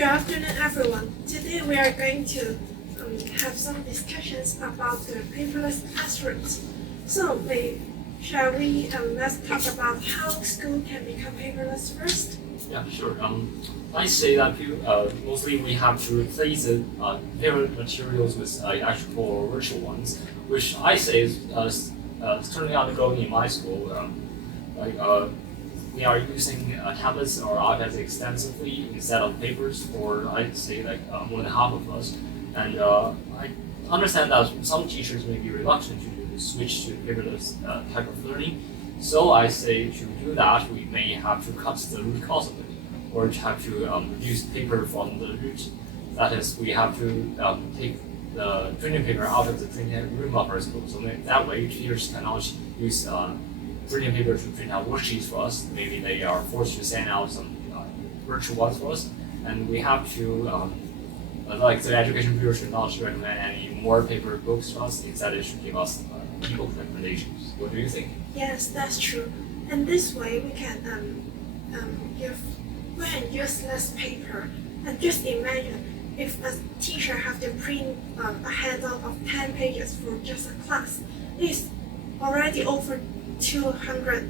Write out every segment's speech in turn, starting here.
Good afternoon, everyone. Today we are going to have some discussions about the paperless classrooms. So, shall we let's talk about how school can become paperless first? Yeah, sure. I say that mostly we have to replace the paper materials with actual or virtual ones, which I say is currently undergoing in my school. We are using tablets or iPads extensively instead of papers, or I'd say more than half of us. And I understand that some teachers may be reluctant to switch to paperless type of learning. So I say to do that, we may have to cut the root cause of it, or have to reduce paper from the root. That is, we have to take the printing paper out of the printing room of our school. So that way, teachers cannot use printing paper to print out worksheets for us. Maybe they are forced to send out some virtual ones for us, and we have to the education bureau should not recommend any more paper books to us. Instead, it should give us e-book recommendations. What do you think? Yes, that's true. And this way we can use less paper. And just imagine if a teacher have to print a handout of 10 pages for just a class, it's already over 200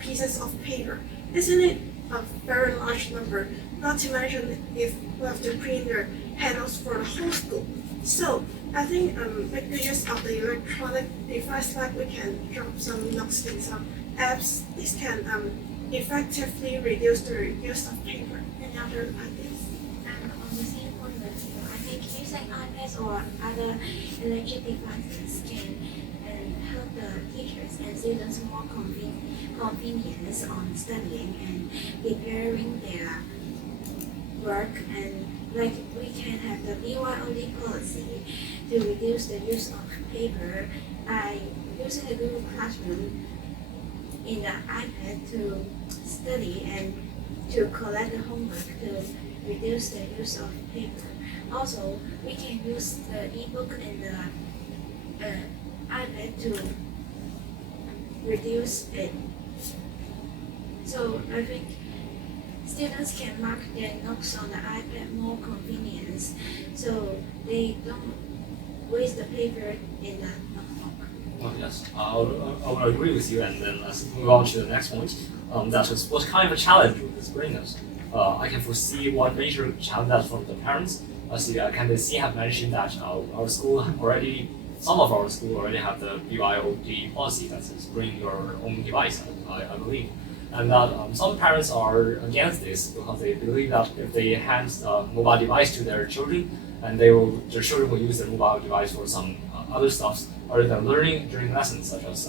pieces of paper. Isn't it a very large number? Not to mention if we have to print their handouts for the whole school. So I think make the use of the electronic device, like we can drop some notes in some apps. This can effectively reduce the use of paper. Any other ideas? And on the same point of view, I think using iPads or other electric devices can help the teachers and students more convenience on studying and preparing their work. And like we can have the BYOD policy to reduce the use of paper by using the Google Classroom in the iPad to study and to collect the homework to reduce the use of paper. Also, we can use the ebook and the iPad to reduce it. So I think students can mark their notes on the iPad more convenience, so they don't waste the paper in the notebook. Oh, yes, I will agree with you. And then let's move on to the next point. That is, what kind of a challenge would this bring us? I can foresee one major challenge from the parents. Can see have mentioned that some of our school already have the BYOD policy, that is, bring your own device, I believe. And that some parents are against this because they believe that if they hand a mobile device to their children, and their children will use the mobile device for some other stuff other than learning during lessons, such as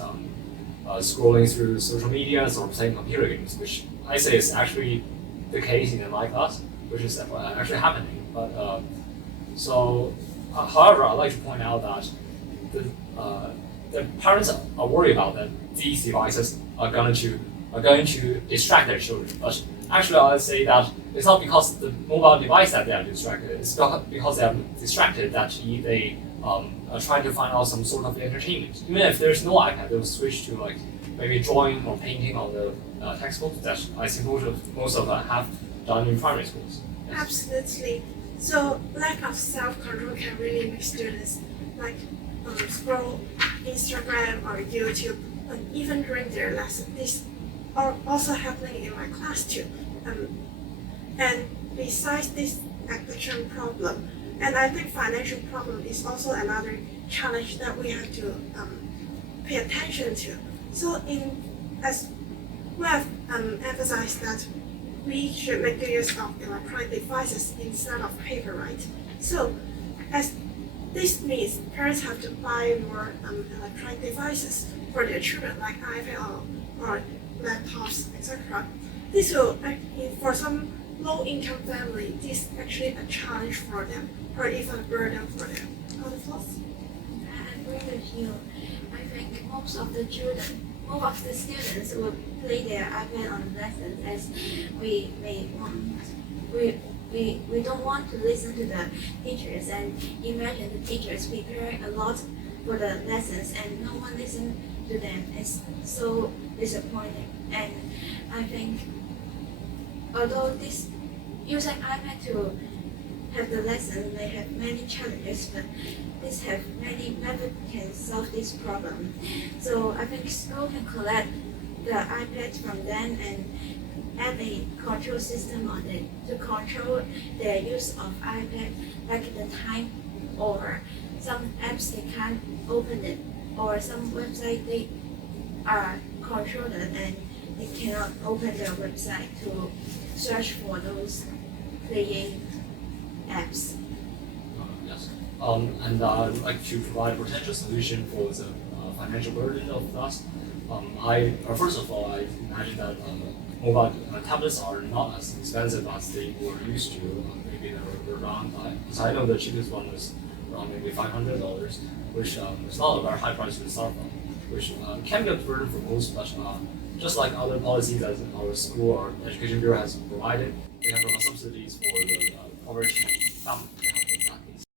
scrolling through social medias or playing computer games, which I say is actually the case in my class, which is actually happening. But however, I'd like to point out that the parents are worried about that these devices are going to distract their children. But actually, I would say that it's not because the mobile device that they are distracted. It's because they are distracted that they are trying to find out some sort of entertainment. Even if there's no iPad, they'll switch to maybe drawing or painting on the textbooks that I think most of them have done in primary schools. Yes. Absolutely. So lack of self-control can really make students scroll Instagram or YouTube, even during their lesson. This are also happening in my class too. And besides this addiction problem, and I think financial problem is also another challenge that we have to pay attention to. So as we have emphasized that we should make the use of electronic devices instead of paper, right? So as this means parents have to buy more electronic devices for their children, like iPad or laptops, etc. This will, for some low-income family, this is actually a challenge for them, or even a burden for them. Other thoughts? I agree with you. I think most of the students will play their iPad on lessons, as we don't want to listen to the teachers, and imagine the teachers prepare a lot for the lessons and no one listens to them. It's so disappointing. And I think although this using iPad to have the lesson may have many challenges, but this have many methods can solve this problem. So I think school can collect the iPad from them and add a control system on it to control their use of iPad, like the time or some apps they can't open it, or some website they are controlled and they cannot open their website to search for those playing apps. Yes. And I'd like to provide a potential solution for the financial burden of us. First of all, I imagine that mobile tablets are not as expensive as they were used to. Maybe they're around, because I know the cheapest one was around maybe $500, which is not a very high price to start from, which can be a burden for most, but just like other policies that our school or education bureau has provided, they have subsidies for the poverty family.